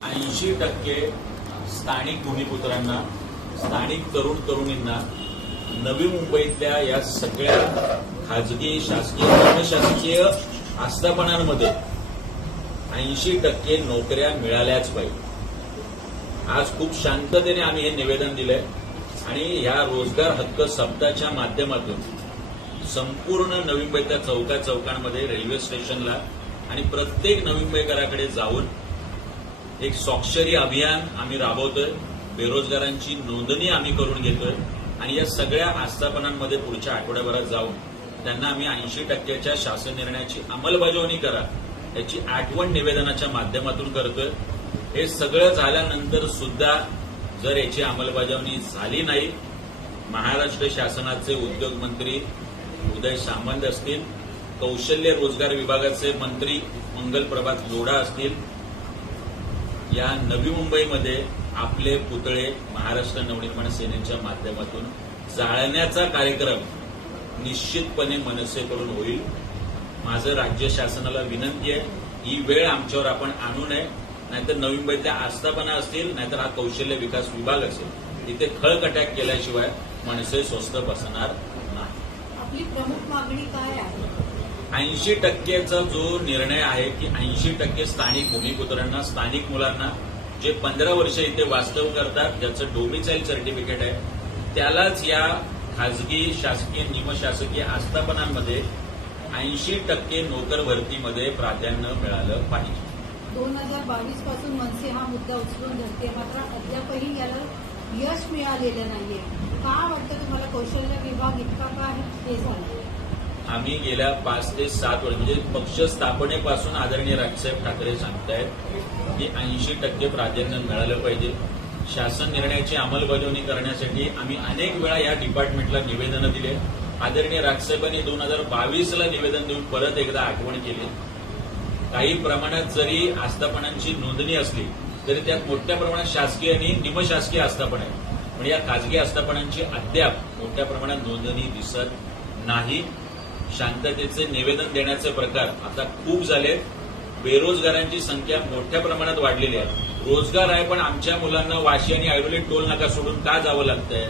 ऐंशी टक्के स्थानिक भूमिपुत्रांना स्थानिक तरुण तरुणींना नवी मुंबईतल्या या सगळ्या खाजगी शासकीय शासकीय आस्थापनांमध्ये ऐंशी टक्के नोकऱ्या मिळाल्याच पाहिजे. आज खूप शांततेने आम्ही हे निवेदन दिलंय आणि ह्या रोजगार हक्क सप्ताहाच्या माध्यमातून संपूर्ण नवी मुंबईतल्या चौका चौकांमध्ये रेल्वे स्टेशनला आणि प्रत्येक नवी मुंबईकराकडे जाऊन एक स्वाक्षरी अभियान आम्ही राबवतोय. बेरोजगारांची नोंदणी आम्ही करून घेतोय. आणि या सगळ्या आस्थापनांमध्ये पुढच्या आठवड्याभरात जाऊन त्यांना आम्ही ऐंशी टक्क्याच्या शासन निर्णयाची अंमलबजावणी करा याची आठवण निवेदनाच्या माध्यमातून करतोय. हे सगळं झाल्यानंतर सुद्धा जर याची अंमलबजावणी झाली नाही महाराष्ट्र शासनाचे उद्योग मंत्री उदय सामंत असतील कौशल्य रोजगार विभागाचे मंत्री मंगल प्रभात लोढा असतील या नवी मुंबईमध्ये आपले पुतळे महाराष्ट्र नवनिर्माण सेनेच्या माध्यमातून जाळण्याचा कार्यक्रम निश्चितपणे मनसेकडून होईल. माझं राज्य शासनाला विनंती आहे ही वेळ आमच्यावर आपण आणू नये. नाहीतर नवी मुंबईतल्या आस्थापना असतील नाहीतर हा कौशल्य विकास विभाग असेल इथे खळकट्याक केल्याशिवाय मनसे स्वस्त बसणार नाही. आपली प्रमुख मागणी काय आहे? ऐंशी टक्केचा जो निर्णय आहे की ऐंशी टक्के स्थानिक भूमिपुत्रांना स्थानिक मुलांना जे पंधरा वर्ष इथे वास्तव करतात ज्याचं डोमिसाईल सर्टिफिकेट आहे त्यालाच या खाजगी शासकीय निमशासकीय आस्थापनांमध्ये ऐंशी टक्के नोकर भरतीमध्ये प्राधान्य मिळालं पाहिजे. दोन हजार बावीसपासून मनसे हा मुद्दा उचलून धरते मात्र अद्यापही याला यश मिळालेलं नाहीये. का वाटतं तुम्हाला? कौशल्य विभाग इतका का हे झालं आम्ही गेल्या पाच ते सात वर्ष म्हणजे पक्ष स्थापनेपासून आदरणीय राजसाहेब ठाकरे सांगतायत की ऐंशी टक्के प्राधान्य मिळालं पाहिजे. शासन निर्णयाची अंमलबजावणी करण्यासाठी आम्ही अनेक वेळा या डिपार्टमेंटला निवेदनं दिले. आदरणीय राजसाहेबांनी दोन हजार बावीसला निवेदन देऊन परत एकदा आठवण केली. काही प्रमाणात जरी आस्थापनांची नोंदणी असली तरी त्यात मोठ्या प्रमाणात शासकीय आणि निमशासकीय आस्थापन आहे म्हणजे या खाजगी आस्थापनांची अद्याप मोठ्या प्रमाणात नोंदणी दिसत नाही. शांततेचे निवेदन देण्याचे प्रकार आता खूप झाले बेरोजगारांची संख्या मोठ्या प्रमाणात वाढलेली आहे. रोजगार आहे पण आमच्या मुलांना वाशी आणि ऐरोली टोल नाका सोडून का जावं लागतंय?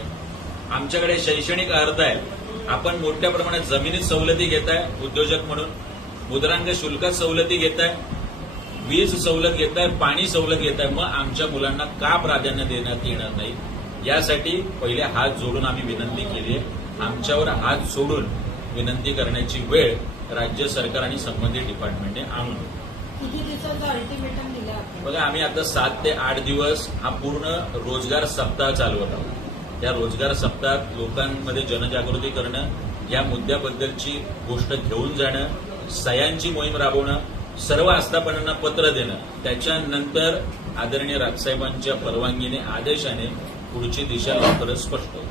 आमच्याकडे शैक्षणिक अर्थ आहे. आपण मोठ्या प्रमाणात जमिनीत सवलती घेत आहे उद्योजक म्हणून. मुद्रांक शुल्कात सवलती घेत आहे वीज सवलत घेत आहे पाणी सवलत घेत आहे मग आमच्या मुलांना का प्राधान्य देण्यात येणार नाही? यासाठी पहिले हात जोडून आम्ही विनंती केली आहे. आमच्यावर हात सोडून विनंती करण्याची वेळ राज्य सरकार आणि संबंधित डिपार्टमेंटने आणून दिली. किती दिवसांचा अल्टिमेटम दिला आपण बघा आम्ही आता सात ते आठ दिवस हा पूर्ण रोजगार सप्ताह चालवत आहोत. या रोजगार सप्ताहात लोकांमध्ये जनजागृती करणं या मुद्द्याबद्दलची गोष्ट घेऊन जाणं सयांची मोहीम राबवणं सर्व आस्थापनांना पत्र देणं त्याच्यानंतर आदरणीय राजसाहेबांच्या परवानगीने आदेशाने पुढची दिशा लवकरच स्पष्ट होईल.